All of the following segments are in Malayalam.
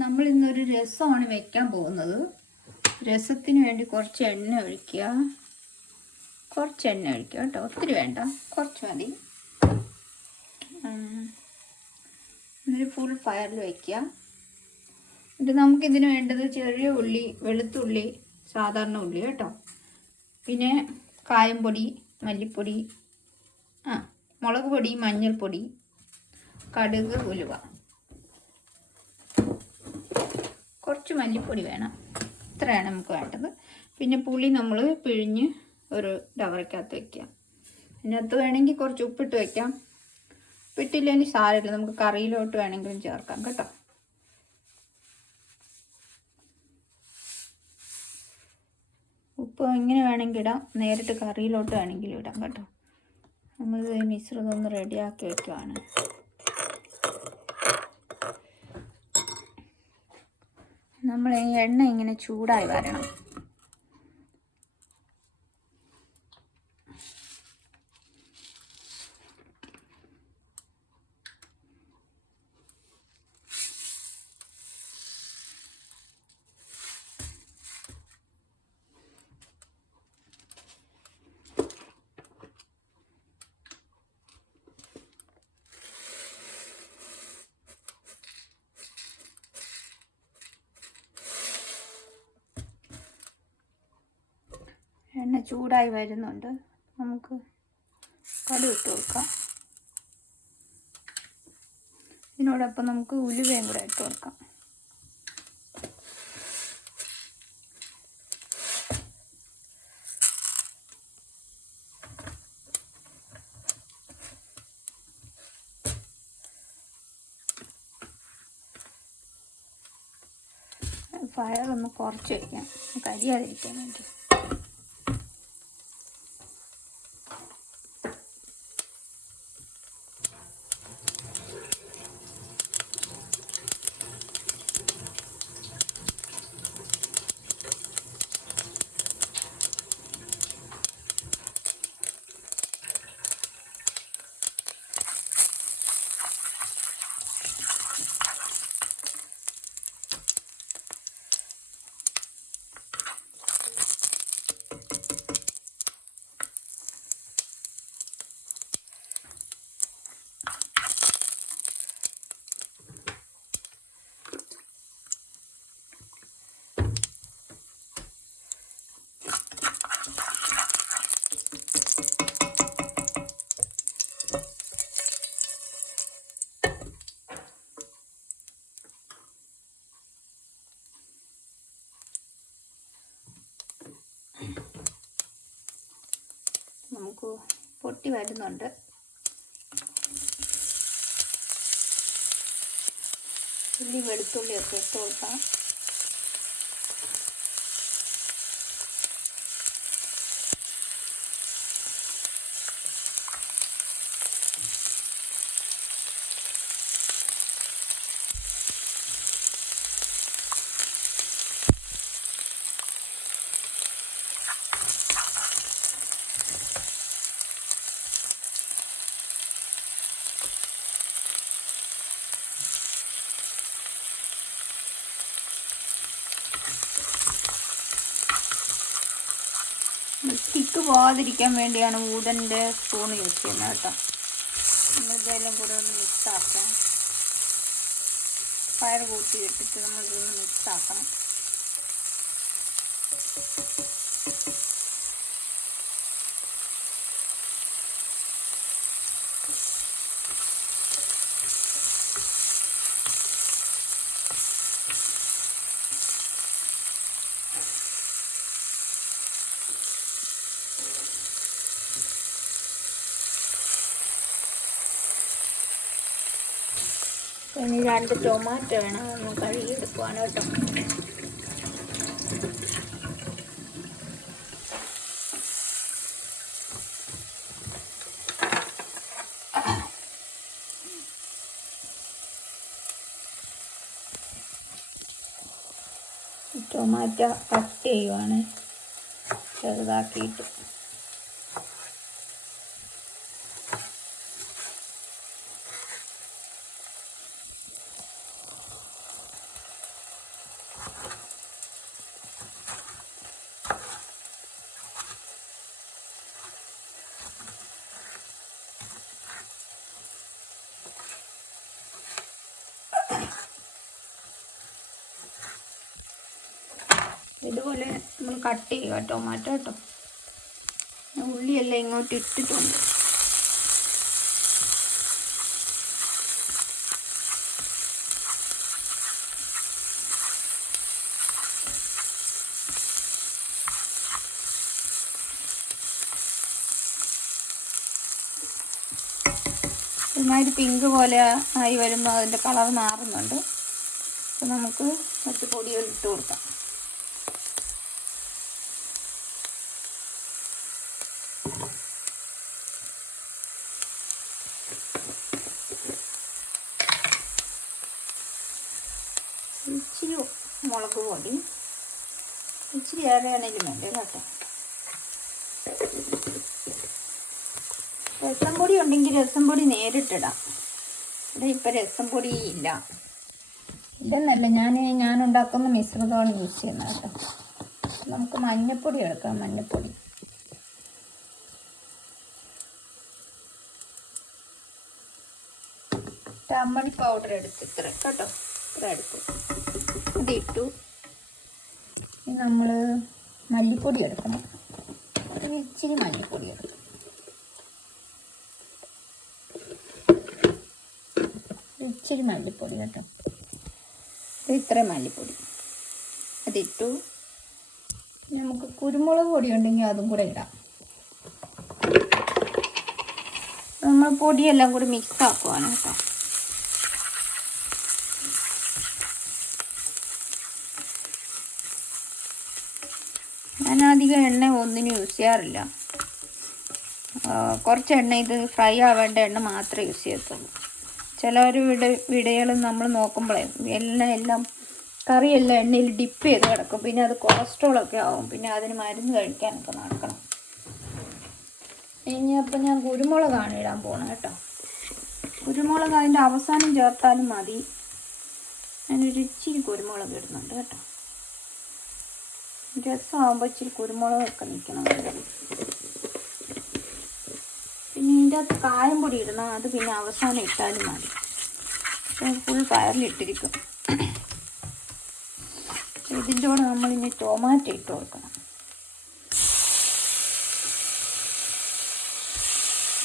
നമ്മൾ ഇന്നൊരു രസമാണ് വെക്കാൻ പോകുന്നത്. രസത്തിന് വേണ്ടി കുറച്ച് എണ്ണ ഒഴിക്കുക. കേട്ടോ, ഒത്തിരി വേണ്ട, കുറച്ച് മതി. എന്നിട്ട് ഫുൾ ഫയറിൽ വയ്ക്കുക. എന്നിട്ട് നമുക്കിതിന് വേണ്ടത് ചെറിയ ഉള്ളി, വെളുത്തുള്ളി, സാധാരണ ഉള്ളി കേട്ടോ, പിന്നെ കായംപൊടി, മല്ലിപ്പൊടി, മുളക് പൊടി, മഞ്ഞൾപ്പൊടി, കടുക്, ഉലുവ, കുറച്ച് മല്ലിപ്പൊടി വേണം. ഇത്രയാണ് നമുക്ക് വേണ്ടത്. പിന്നെ പുളി നമ്മൾ പിഴിഞ്ഞ് ഒരു ഡവറയ്ക്കകത്ത് വയ്ക്കാം. അതിനകത്ത് വേണമെങ്കിൽ കുറച്ച് ഉപ്പിട്ട് വയ്ക്കാം. ഉപ്പിട്ടില്ലെങ്കിൽ സാരമില്ല, നമുക്ക് കറിയിലോട്ട് വേണമെങ്കിലും ചേർക്കാം കേട്ടോ. ഉപ്പ് ഇങ്ങനെ വേണമെങ്കിൽ ഇടാം, നേരിട്ട് കറിയിലോട്ട് വേണമെങ്കിലും ഇടാം കേട്ടോ. നമ്മളിത് മിശ്രിതം ഒന്ന് റെഡിയാക്കി വയ്ക്കുവാണ്. നമ്മൾ ഈ എണ്ണ ഇങ്ങനെ ചൂടായി വരണം. എണ്ണ ചൂടായി വരുന്നുണ്ട്. നമുക്ക് കടുക് ഇട്ട് കൊടുക്കാം. ഇതിനോടൊപ്പം നമുക്ക് ഉലുവയും കൂടെ ഇട്ട് കൊടുക്കാം. ഫയർ ഒന്ന് കുറച്ച് വയ്ക്കാം, കരിയാതിരിക്കാൻ വേണ്ടി. നമുക്ക് പൊട്ടി വരുന്നുണ്ട്. ഉള്ളി, വെളുത്തുള്ളിയൊക്കെ ഇട്ട് കൊടുക്കാം. സ്റ്റിക്ക് പോകാതിരിക്കാൻ വേണ്ടിയാണ് വുഡൻ്റെ സ്പൂൺ യൂസ് ചെയ്യുന്നത് കേട്ടോ. നമ്മളിതെല്ലാം കൂടെ ഒന്ന് മിക്സ് ആക്കാം. ഫയർ കൂട്ടി ഇട്ടിട്ട് നമ്മളിതൊന്ന് മിക്സ് ആക്കണം. ഇനി 2 ടൊമാറ്റോ വേണം, ഒന്ന് കഴുകിയെടുക്കുവാണ് കേട്ടോ. ടൊമാറ്റോ കട്ട് ചെയ്യുവാണ് ചെറുതാക്കിയിട്ട്. ഇതുപോലെ നമ്മൾ കട്ട് ചെയ്യുക ടൊമാറ്റോ കേട്ടോ. ഉള്ളിയെല്ലാം ഇങ്ങോട്ട് ഇട്ടിട്ടുണ്ട്. ഒരുമാതിരി പിങ്ക് പോലെ ആയി വരുമ്പോൾ അതിൻ്റെ കളർ മാറുന്നുണ്ട്. അപ്പോൾ നമുക്ക് മറ്റു പൊടികൾ ഇട്ട് കൊടുക്കാം. ഇച്ചിരി മുളക് പൊടി, ഇച്ചിരി ഏറെയാണെങ്കിലും വേണ്ടേ കേട്ടോ. രസം പൊടി ഉണ്ടെങ്കിൽ രസം പൊടി നേരിട്ടിടാം. ഇവിടെ ഇപ്പം രസം പൊടി ഇല്ല. ഇതെന്നല്ല, ഞാൻ ഉണ്ടാക്കുന്ന മിശ്രിതമാണ് യൂസ് ചെയ്യുന്നത് കേട്ടോ. നമുക്ക് മഞ്ഞൾപ്പൊടി എടുക്കാം. മഞ്ഞൾപ്പൊടി ടർമറിക് പൗഡർ എടുത്ത് ഇത്ര കേട്ടോ, ഇത്ര എടുത്തു. ഇതിട്ടു. ഇനി നമ്മൾ മല്ലിപ്പൊടി എടുക്കണം. ഒരു ഇച്ചിരി മല്ലിപ്പൊടി എടുക്കണം. ഇച്ചിരി മല്ലിപ്പൊടി കേട്ടോ. ഇത്രയും മല്ലിപ്പൊടി അതിട്ടു. നമുക്ക് കുരുമുളക് പൊടി ഉണ്ടെങ്കിൽ അതും കൂടെ ഇടാം. നമ്മൾ പൊടിയെല്ലാം കൂടി മിക്സ് ആക്കുവാണ് കേട്ടോ. ഞാൻ അധികം എണ്ണ ഒന്നിനും യൂസ് ചെയ്യാറില്ല. കുറച്ച് എണ്ണ, ഇത് ഫ്രൈ ആവേണ്ട എണ്ണ മാത്രമേ യൂസ് ചെയ്യത്തുള്ളൂ. ചിലവർ വീഡിയോകൾ നമ്മൾ നോക്കുമ്പോഴേ എല്ലാം കറിയെല്ലാം എണ്ണയിൽ ഡിപ്പ് ചെയ്ത് കിടക്കും. പിന്നെ അത് കൊളസ്ട്രോളൊക്കെ ആവും. പിന്നെ അതിന് മരുന്ന് കഴിക്കാനൊക്കെ നടക്കണം. ഇനി അപ്പം ഞാൻ കുരുമുളകാണ് ഇടാൻ പോകണം കേട്ടോ. കുരുമുളക് അതിൻ്റെ അവസാനം ചേർത്താലും മതി. ഞാനൊരു ഇച്ചിരി കുരുമുളക് ഇടുന്നുണ്ട് കേട്ടോ. രസമാകുമ്പോൾ ഇച്ചിരി കുരുമുളകൊക്കെ നിൽക്കണം. പിന്നെ ഇതിൻ്റെ അകത്ത് കായം പൊടി ഇടണം. അത് പിന്നെ അവസാനം ഇട്ടാലും മതി. ഫുൾ ഫയറിലിട്ടിരിക്കും. ഇതിൻ്റെ കൂടെ നമ്മളിനി ടൊമാറ്റോ ഇട്ട് കൊടുക്കണം.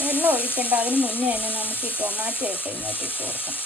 വെള്ളം ഒഴിക്കേണ്ട, അതിന് മുന്നേ തന്നെ നമുക്ക് ഈ ടൊമാറ്റോ ഒക്കെ ഇങ്ങോട്ട് ഇട്ട് കൊടുക്കണം.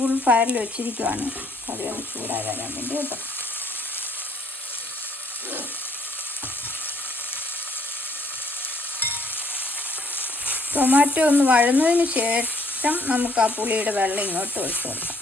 ഫുൾ ഫയറിൽ വെച്ചിരിക്കുവാണ്. അതൊന്ന് ചൂടായി വരാൻ വേണ്ടി കേട്ടോ. ടൊമാറ്റോ ഒന്ന് വഴന്നതിന് ശേഷം നമുക്ക് ആ പുളിയുടെ വെള്ളം ഇങ്ങോട്ട് ഒഴിച്ചു കൊടുക്കാം.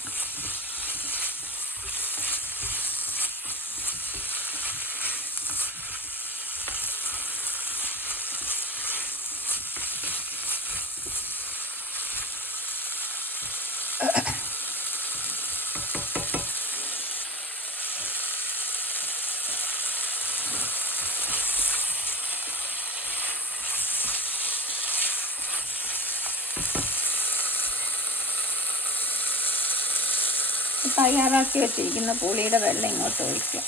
തയ്യാറാക്കി വെച്ചിരിക്കുന്ന പുളിയുടെ വെള്ളം ഇങ്ങോട്ട് ഒഴിക്കുക.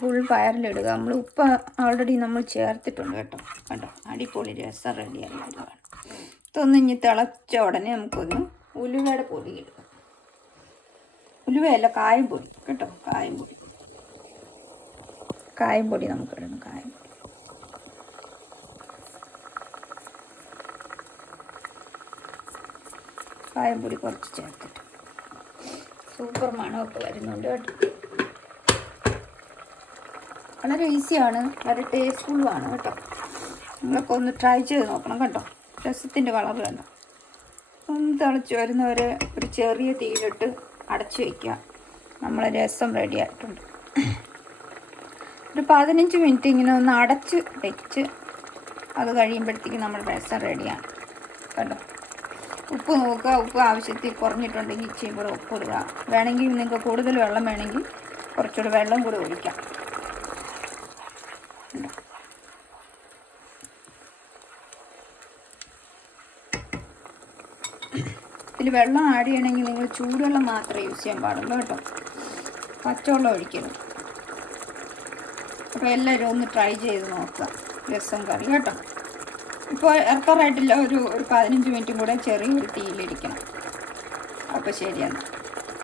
ഫുൾ ഫയറിലിടുക. നമ്മൾ ഉപ്പ് ഓൾറെഡി നമ്മൾ ചേർത്തിട്ടുണ്ട് കേട്ടോ. കണ്ടോ, അടിപൊളി രസം റെഡിയായി വരുവാണ്. ഇതൊന്ന് ഇനി തിളച്ച ഉടനെ നമുക്കൊന്ന് ഉലുവയുടെ പൊടി ഇടുക. ഉലുവയല്ല, കായം പൊടി കേട്ടോ. കായം പൊടി നമുക്ക് ഇടണം. കായം പൊടി കുറച്ച് ചേർത്തിട്ട് സൂപ്പർ മണമൊക്കെ വരുന്നുണ്ട് കേട്ടോ. വളരെ ഈസിയാണ്, വളരെ ടേസ്റ്റ്ഫുള്ളുമാണ് കേട്ടോ. നിങ്ങളൊക്കെ ഒന്ന് ട്രൈ ചെയ്ത് നോക്കണം കേട്ടോ. രസത്തിൻ്റെ കളർ കണ്ടോ. ഒന്ന് തിളച്ച് വരുന്നവരെ ഒരു ചെറിയ തീയിലിട്ട് അടച്ച് വയ്ക്കുക. നമ്മളെ രസം റെഡി ആയിട്ടുണ്ട്. ഒരു 15 മിനിറ്റ് ഇങ്ങനെ ഒന്ന് അടച്ച് വെച്ച് അത് കഴിയുമ്പോഴത്തേക്കും നമ്മുടെ രസം റെഡിയാണ് കേട്ടോ. ഉപ്പ് നോക്കുക, ഉപ്പ് ആവശ്യത്തിൽ കുറഞ്ഞിട്ടുണ്ടെങ്കിൽ ഇച്ചിരി കൂടെ ഉപ്പ് ഇടുക. വേണമെങ്കിൽ നിങ്ങൾക്ക് കൂടുതൽ വെള്ളം വേണമെങ്കിൽ കുറച്ചുകൂടെ വെള്ളം കൂടെ ഒഴിക്കാം. ഇതിൽ വെള്ളം ആഡ് ചെയ്യണമെങ്കിൽ നിങ്ങൾ ചൂടുവെള്ളം മാത്രമേ യൂസ് ചെയ്യാൻ പാടുള്ളൂ കേട്ടോ, പച്ചവെള്ളം ഒഴിക്കരുത്. അപ്പോൾ എല്ലാവരും ഒന്ന് ട്രൈ ചെയ്ത് നോക്കുക രസം കറി കേട്ടോ. ഇപ്പോൾ ഇറക്കാറായിട്ടില്ല, ഒരു 15 മിനിറ്റും കൂടെ ചെറിയൊരു തീയിലിരിക്കണം. അപ്പോൾ ശരിയാണ്.